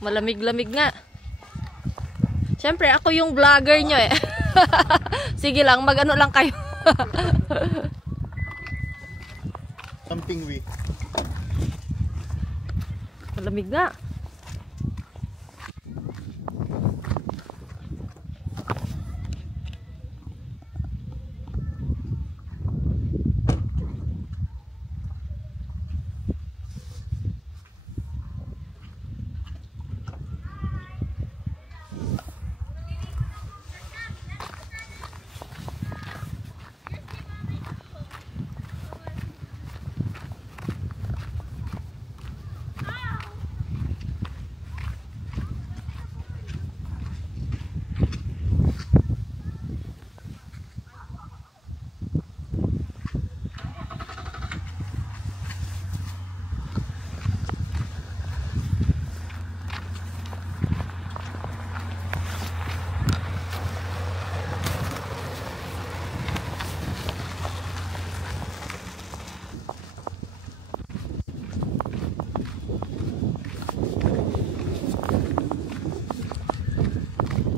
Malamig-lamig nga. Siyempre, ako yung vlogger nyo eh. Sige lang, mag-ano lang kayo. Something we. Malamig nga.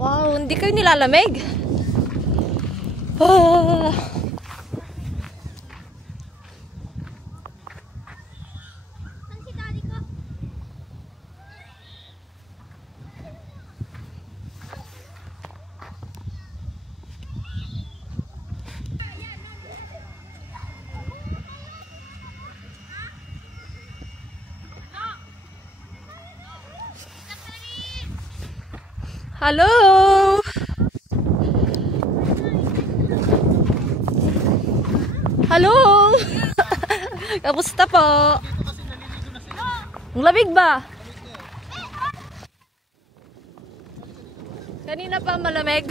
Wow, hindi kayo nilalamig? Ah. Hello! Hello! Kamusta po? Ang lamig ba? Kanina pa malamig.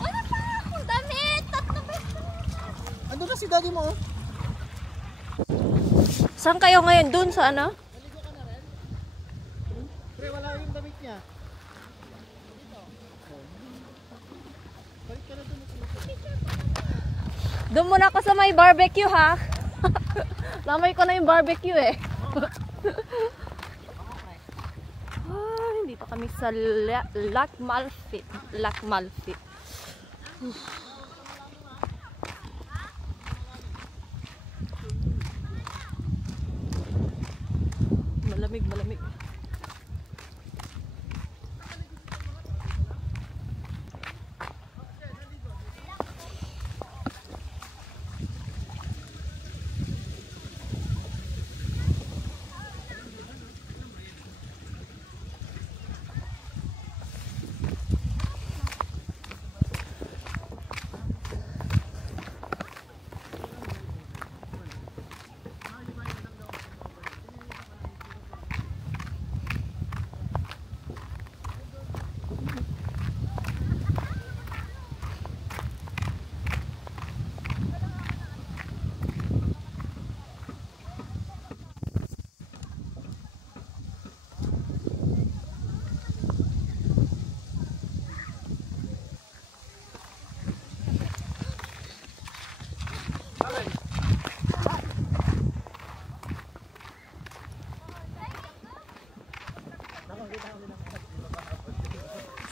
Wala pa akong damit! Ando na si daddy mo. Saan kayo ngayon? Doon sa ano? Naligo ka na rin? Pre, wala yung damit niya. Balik ka na doon. Doon muna ako sa may barbecue ha. Lamay ko na yung barbecue eh. Hindi pa kami sa Lac Malfit. Lac Malfit. Malamig, malamig.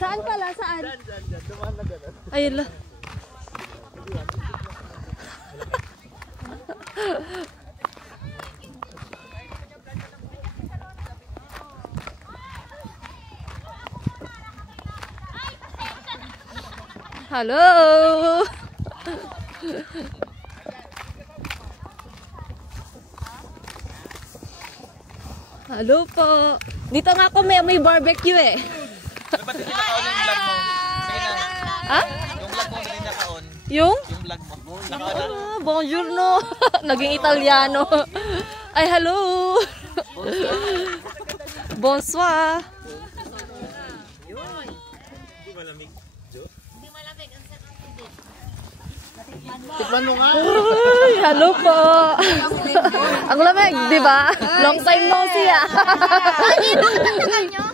Saan pala? Saan? Dyan. Dumaan na gano'n. Ayun lang. Hello! Hello po. Dito nga ako may barbecue eh. Ba't hindi nakaon yung vlog mo? Sige na. Ha? Yung vlog mo, hindi nakaon. Yung? Yung vlog mo. Nakaon na. Ah, buongiorno. Naging Italiano. Ay, hello. Bonsoir. Tikman mo nga. Ay, hello po. Ang lamig, di ba? Long time no see ah. Bakit tagal nyo?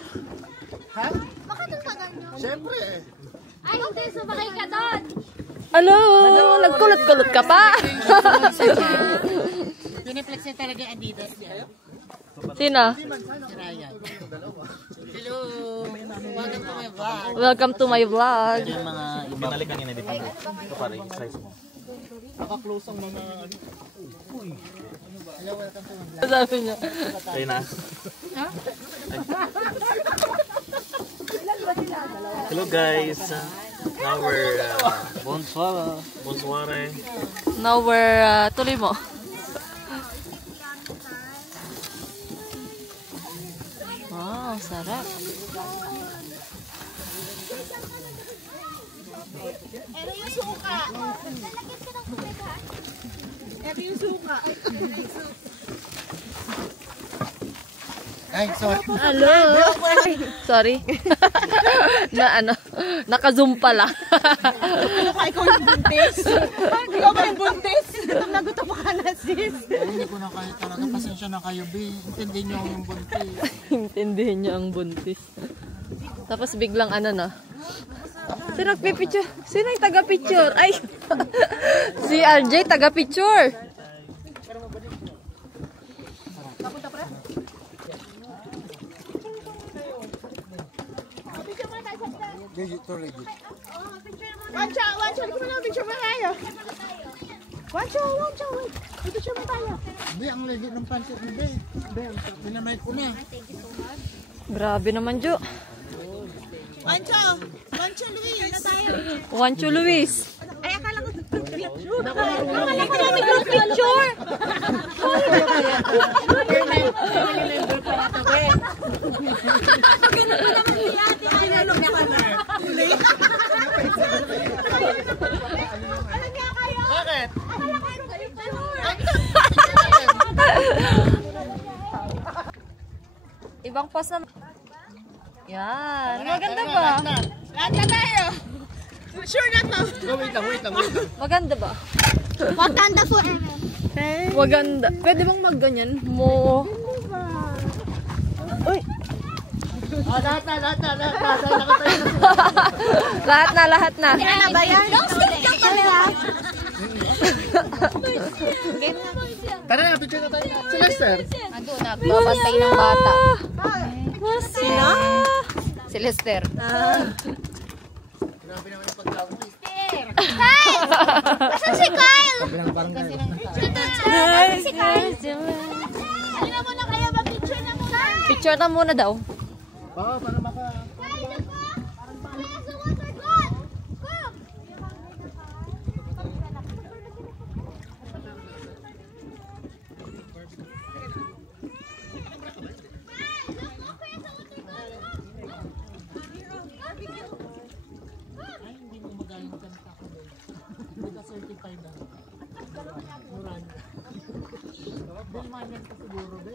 Ha? Bakit ang tagal nyo? Siyempre. Ay, hindi. Sumakay ka doon. Hello, nagkulot-kulot ka pa. Piniplex niya talaga yung Adidas niya. Sino? Si Ryan. Hello! Welcome to my vlog. Welcome to my vlog. Yung mga ibinalik kanina dito. Ito pa rin yung size mo. Naka-close ang mga ano. Hello, welcome to my vlog. Sabi niya. Kayo na. Hello guys. Now we're bonsoir. Bonsoir. Now we're, tuloy mo. Wow, sarap. Ero yung suka. Lalagyan ka ng tubig ha? Ero yung suka. Ay, sorry. Hello. Sorry. Naka-zoom pala. Ikaw yung buntis. Ikaw ba yung buntis? Nagutom ka na, sis. Hindi ko na kayo talaga. Pasensya na kayo, B. Intindihin niyo yung buntis. Intindihin niyo ang buntis. Tapos biglang na. Sino nagpipicture? Sino yung taga-picture? Ay! Si RJ taga-picture. Legit to legit. Wancho, hindi ko na picture mo tayo. Wancho, wait. Picture mo tayo. Hindi, ang legit ng pansit ni B. Pinamay ko na. Grabe naman, Jo. Wancho, Luis. Na tayo. Juancho Luis. Ay, akala ko picture. Picture! Bakit? Ibang pas naman. Yan. Maganda ba? Lahat na tayo. Sure na to. Wait lang. Maganda ba? Wakanda forever. Maganda. Pwede bang magganyan mo? Uy! Lahat na. Lahat na. Ano ba yan? Don't stick yung camera. Tara na, picture na tayo. Si Lester. Ando, nagbabantay ng bata. Sino? Si Lester. Grabe naman yung pagkaw mo. Kyle! Asan si Kyle? Asan si Kyle? Ano mo na kaya ba picture na muna? Picture na muna daw. Oo, para maka... Kyle, ako! Kaya sa water gun! Go! Ay, hindi mo magaling magkanta ko, B. Hindi ka certified na. Muran. Bill Manan ka siguro, B.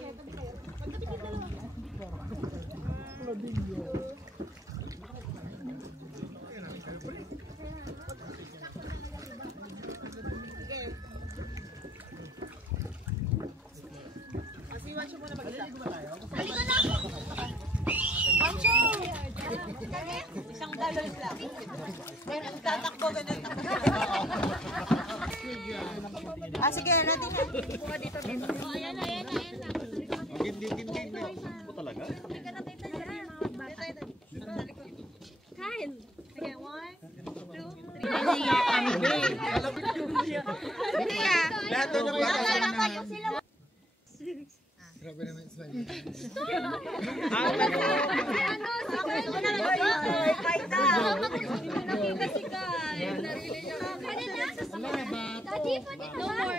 Isang dollars lang. Pero ang tatakbo ganun. Ah, sige, ready na. Ito talaga? Kain. Okay, 1, 2, 3. Lahat doon yung Grabe naman smile.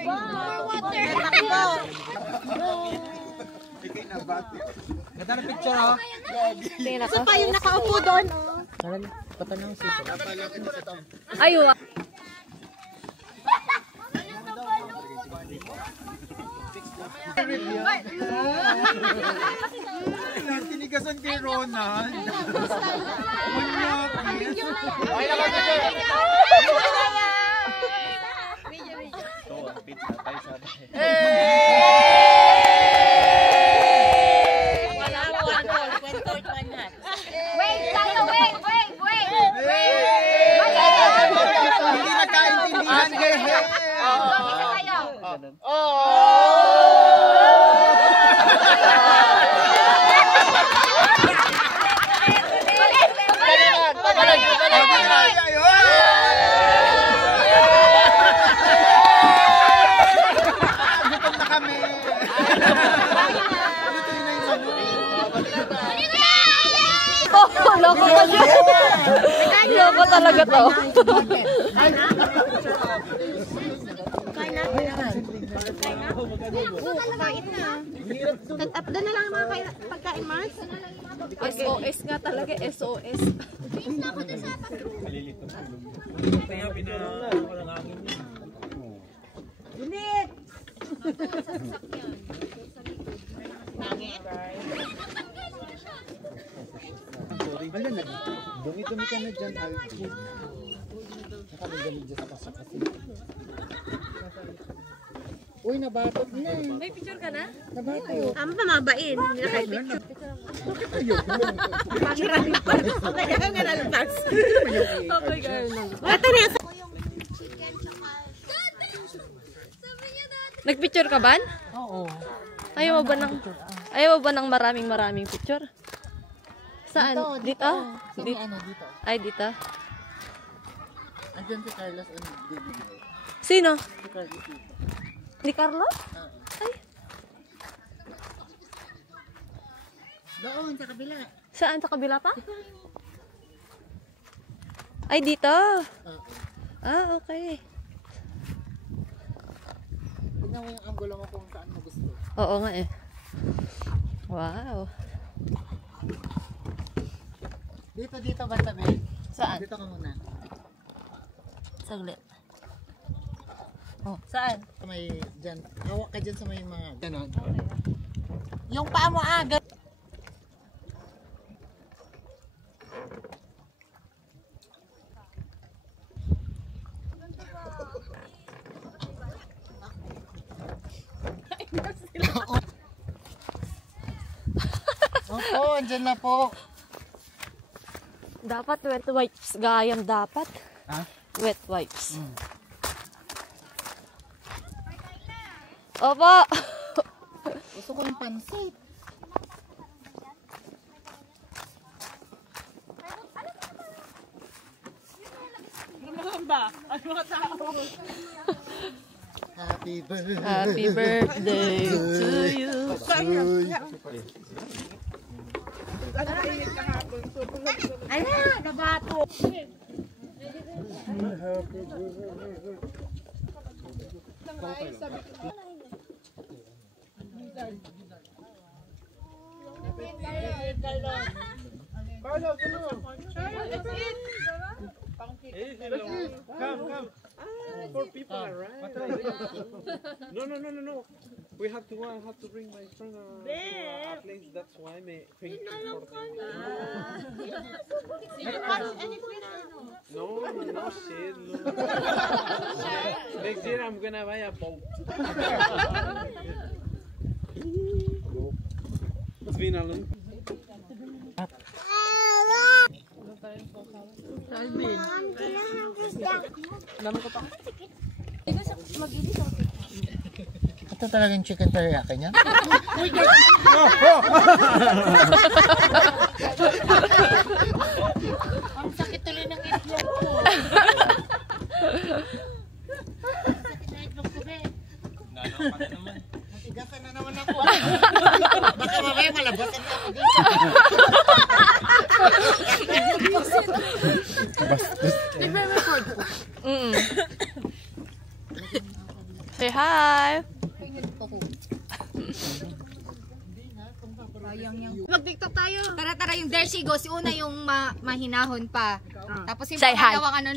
No more water. Ganda na picture ha? Tingnan Isa ako. pa yung nakaupo doon. Patanong si Ay, wa. Tinigasan kay Ronald. Ito, ang pizza. Tayo sabi. Wait, tayo, wait. Hindi nagkaintindihan kay Oh, loko ka siya. Loko talaga to. Set up doon na lang ang mga pagkain, Mars. SOS nga talaga, SOS. Malilito. Kaya pinako lang angin niya. Unit! Wala na. Dumi-dumi ka na dyan, Alki. Nakalimdamid dyan sa kasi. Uy, nabatot na. May picture ka na? Nabatot. Ang pamabain. Hindi na kayo picture. Pagirahin pa. Kaya ka nga nalabas. Okay, guys. Ito na yung Nagpicture ka ba? Oo. Ayaw mo ba ng maraming picture? Saan? Dito? Dito. Ano, dito. Ay, dito. Andyan si Carlos and David. Sino? Si Carlos. Ni Carlos? Ay, Doon, sa kabila. saan? Sa kabila pa? Ay, dito. Ah, okay. Tignan mo yung angulo mo kung saan mo gusto. Oo nga eh. Wow. Dito, basta babe. Saan? Dito ka muna. Saglit. Oh, saan? Sa may, dyan. Hawak ka dyan sa may mga, ganon. yung paa mo agad. Opo, andyan na po. Dapat wet wipes. Gayam dapat. Ha? Wet wipes. Opo. Gusto ko yung pansit. Happy birthday. Happy birthday to you. Ano? Nabato. Come. Four people around. No. We have to bring my friend. At least that's why may bring No shit. No. Next year I'm gonna buy a boat. It's been a long. Alam ko pa. Ito talagang chicken teriyaki niya? Ang sakit tuloy ng itlog ko. Sakit na itlog ko, be. Matigasan na naman ako. Baka mamaya malabasan na ako dito. Nagre-record ko. Say hi! Mag-TikTok tayo. Tara, yung there she goes. Una yung mahinahon pa. Tapos yung Say hi. pangalawang ano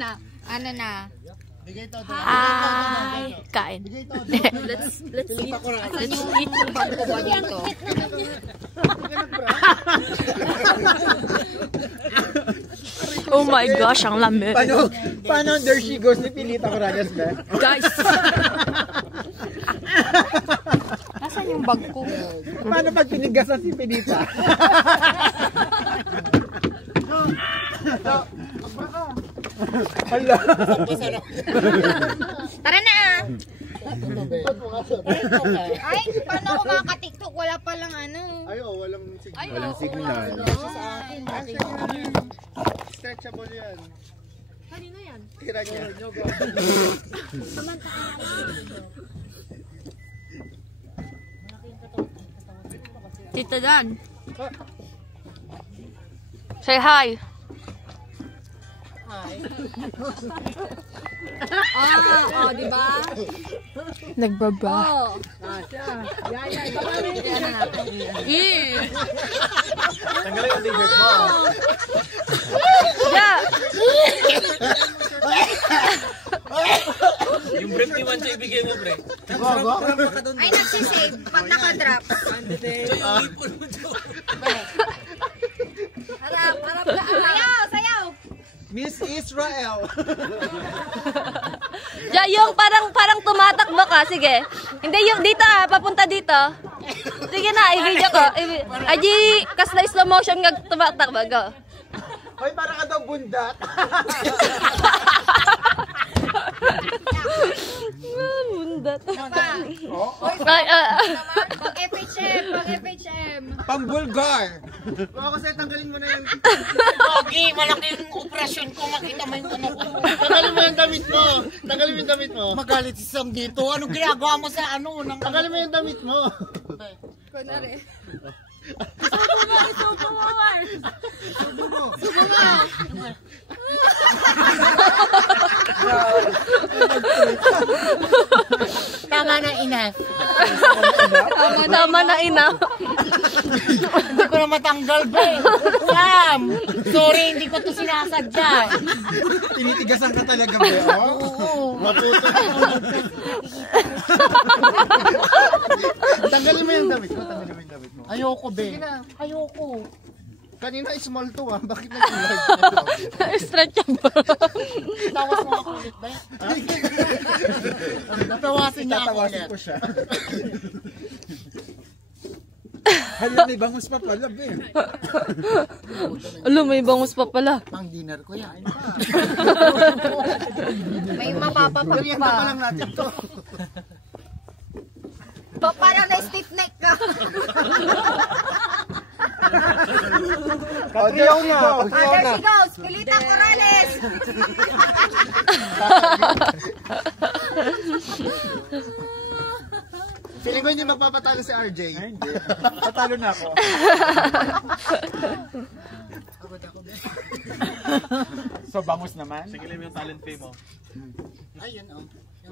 na. Hi! Kain. Let's eat. Let's eat. Bago ba dito? Oh my gosh, ang lamig. Paano there she goes ni Pilita Corrales ba? Guys! Nasaan yung bag ko? Paano pag pinigasan si Pilita? Hala. Tara na! Ay, paano ako makaka-TikTok? Wala palang ano. Ay, walang signal. Ay, Walang oo. signal. Ay, Stretchable yan. kanino yan? Tira niya. Tita Dan. Say hi. Di ba? Nagbaba. Tanggalin yung t-shirt mo. Yeah. Yung brief ni Wancho ibigay mo, pre. Ay, nagsisave pag naka-drop. Harap na. Sayaw! Miss Israel. Ja, yung parang tumatakbo ka. Sige. Hindi yung dito papunta dito. Sige na, i-video ko. Aji, kas na slow motion nga tumatakbo. Go. Hoy, parang ka daw bundat. Bundat. Pag FHM. Pambulgar. Baka kasi tanggalin mo na yung... Pogi, malaki yung operasyon ko. Makita mo yung ano ko. Tanggalin mo yung damit mo. Tanggalin mo yung damit mo. Magalit si Sam dito. Anong ginagawa mo sa ano? Tanggalin mo yung damit mo. Kunwari. Tama na, enough. Tama na ina. Hindi ko na matanggal, be. Sam! Sorry, hindi ko to sinasadya. Tinitigasan ka talaga, be. Oo. Matuto. Tanggalin mo yung damit mo. Tanggalin mo yung damit mo. Ayoko, be. Ayoko. Kanina small to ah. Bakit naging large? Stretchable. Tawas mo ako ulit, be. Natawasin niya ako Tatawasin ulit. ko siya. Hala, may bangus pa pala, be. Alo, may bangus pa pala. Pang dinner ko yan. May mapapapag Merienda pa pa. lang natin to. Parang na-stiff neck ka. Patriyaw na. There she goes. Pilita Corrales. Feeling ko hindi magpapatalo si RJ. Ay, hindi. Patalo na ako. So, bangus naman? Sige lang yung talent pay mo. Ayun, oh.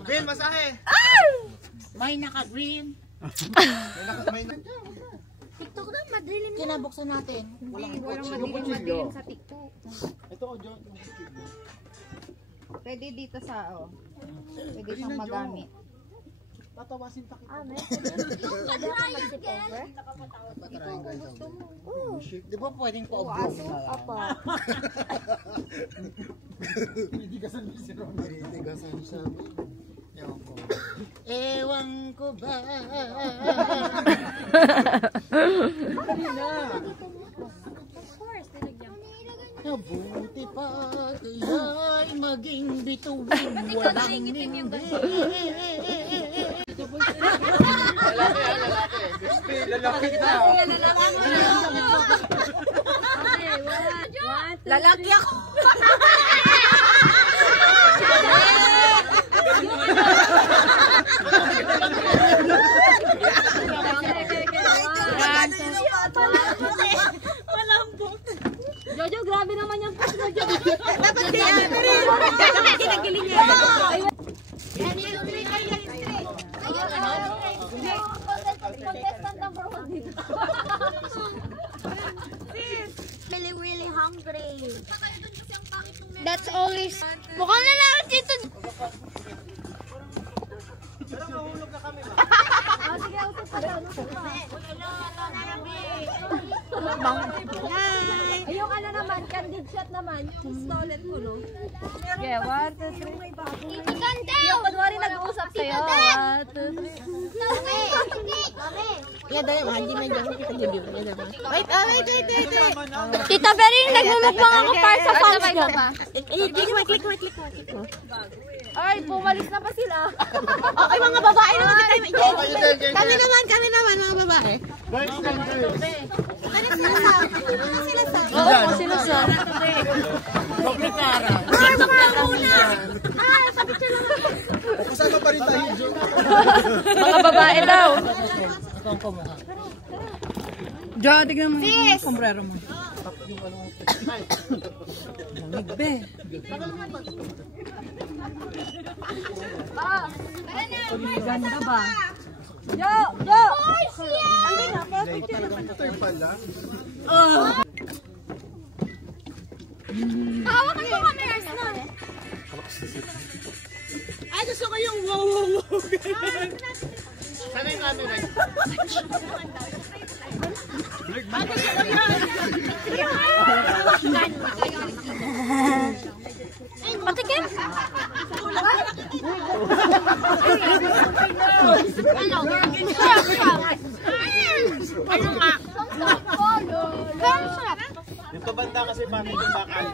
Ben, masahe! May naka-green. TikTok na, madilim na. Kinabuksan natin. Walang madilim sa TikTok. Ito, o, John. Pwede dito sa, pwede siyang magamit. Tatawasin pa kita. Pwede ka mag-sip over? Di ba pwedeng pa-observe na lang? Apa. Tinitigasan mo si Ron. Tinitigasan siya. Ewan ko. Ewan ko ba? Mabuti pa kaya'y maging bituin. Walang hindi. Lalapit na. Lalaki ako. Jojo, grabe naman yung push mo, Jojo. Dapat kaya. Dapat kinagiling niya. Contestant number 1 dito. Really hungry. That's always. Mukhang lalaki dito. Yung ano naman, candid shot naman. Pistolet mo, no? Yeah, 1, 2, 3. Tito Gandel! Yung kunwari nag-uusap sa'yo. 1, 2, 3. Yeah, dahil hindi man dyan kita dito. Wait. Tita Bering, nagmumukbang ako para sa fans ko. Click mo. Ay, pumalis na pa sila. Okay, mga babae naman kita. Kami naman, mga babae. Ano sila sa? Oo, sila sa. Kasama pa rin tayo, Jo. Mga babae daw. Jo, tignan mo yung sombrero mo. Nagbe. Ganda ba? Jo! Jo! Ito yung pala. Hawakan mo cameras na. Ay, gusto ko yung wow. Sana yung camera. Patikim? Ano nga? Yung pabanda kasi bakit yung bakal.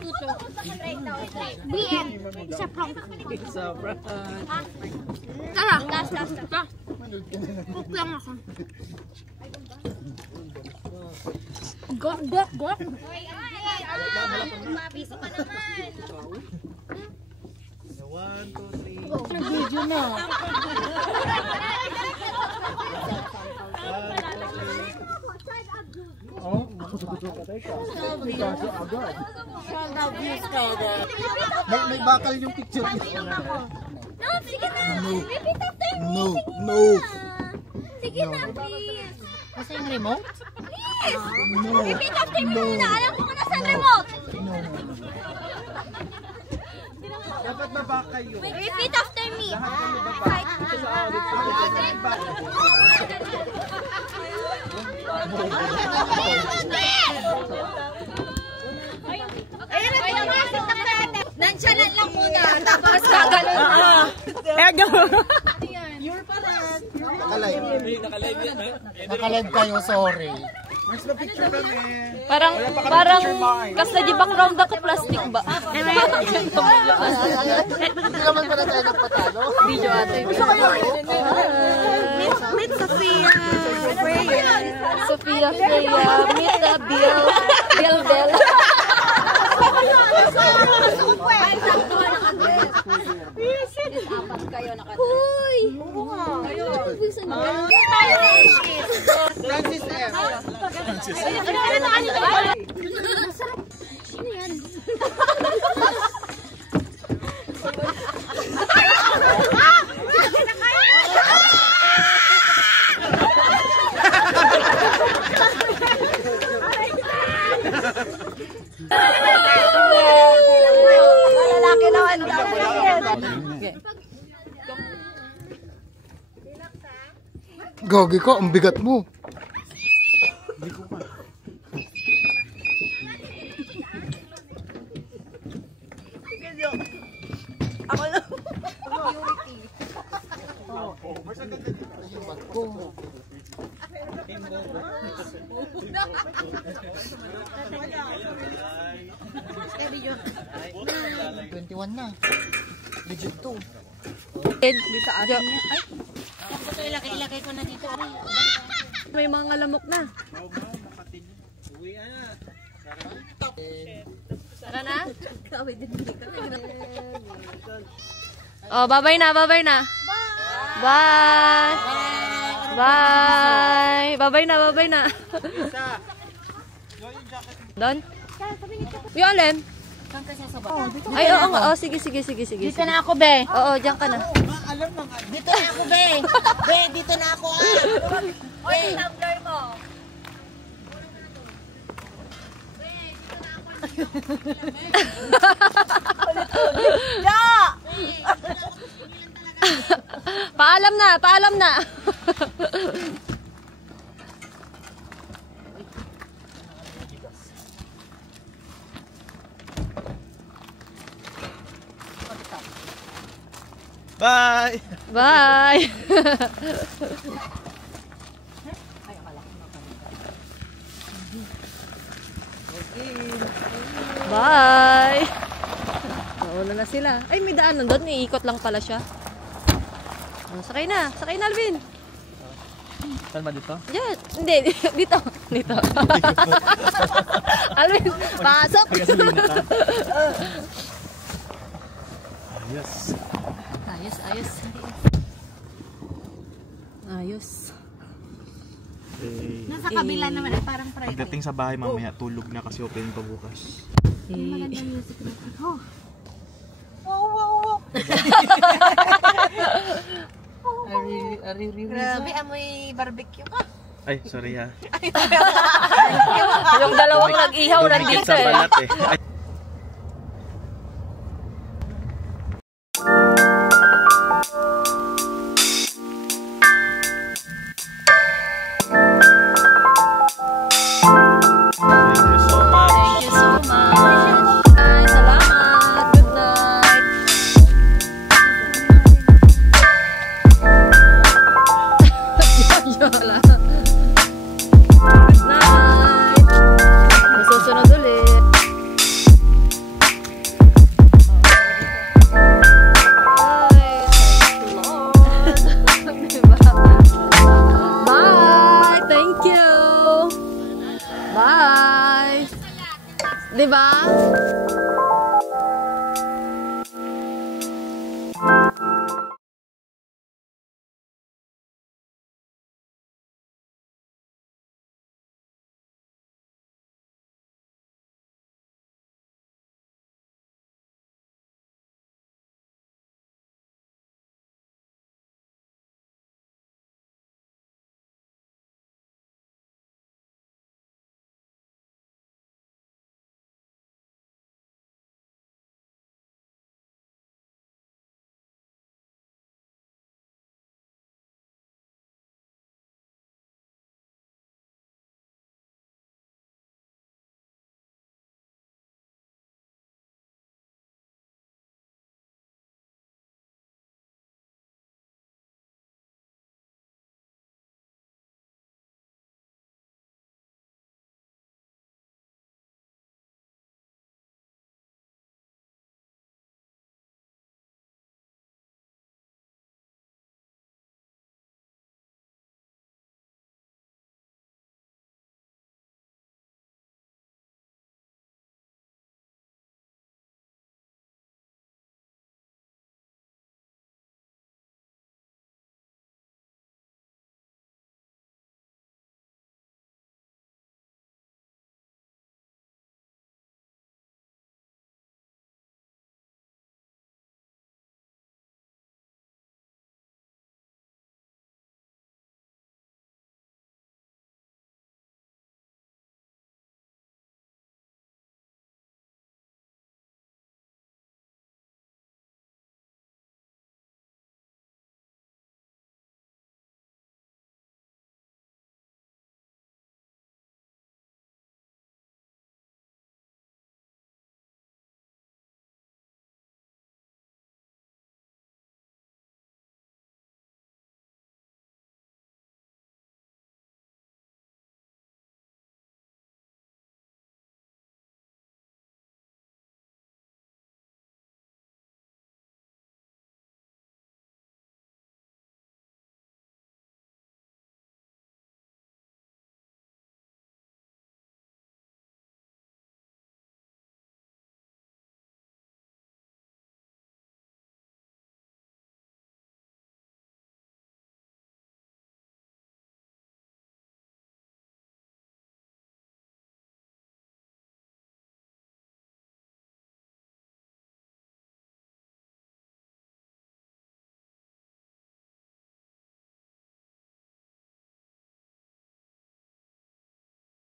BM. Sa prank. Tara. Last. Cook lang ako. Go. Mabisi pa naman. 1, 2, 3. Video na. May bakal yung picture. No, sige na. Repeat after me. No. Sige na, please. Kasi yung remote? Please. Repeat after me muna. Alam ko kung nasan remote. Dapat baba kayo. Repeat after me. Nonchalant lang muna. Tapos gaganon. Nakalive kayo, sorry. Mas na picture kami. Parang kas na di background ako plastic ba? Hindi naman pala tayo nagpatalo. Video ate. Meet Sophia. Sophia Freya, meet the Bill. Apat kayo nakatira. Uy! Francis M. Sino yan? Lalaki naman. Gagi ko, ang bigat mo. Ako lang. Na. Legit to. Dito sa atin niya. Ay. Ilagay ko na dito. May mga lamok na. Tara na? Oh, babay na, babay na. Bye. Bye. Babay na, babay na. Don? Yung alin? Ay, oo nga. Oh, sige. Dito na ako, be. Oo, diyan ka na. Dito na ako, be. Be, dito na ako, ah. Oy, tumbler mo. Paalam na, paalam na. Bye! Bye. Bye. Nauna na sila. Ay, may daan doon. Iikot lang pala siya. Oh, sakay na, Alvin. Saan ba dito? Diyan. Hindi, dito. Dito. Alvin, pasok. Ayos. Ayos. Nasa kabila naman ay parang private. Pagdating sa bahay mamaya, tulog na kasi open pa bukas. Magandang music na. Oh. Grabe, amoy barbecue ka. Ay, sorry ha. Yung dalawang nag-ihaw Dumikit nandito sa eh. balat eh. Ay. Thank you so much. Thank you so much. Ay, salamat. Good night. Yola. Good night. Masusunod ulit. Ay, thank you, Lord. Diba? Bye. Thank you. Bye. Diba?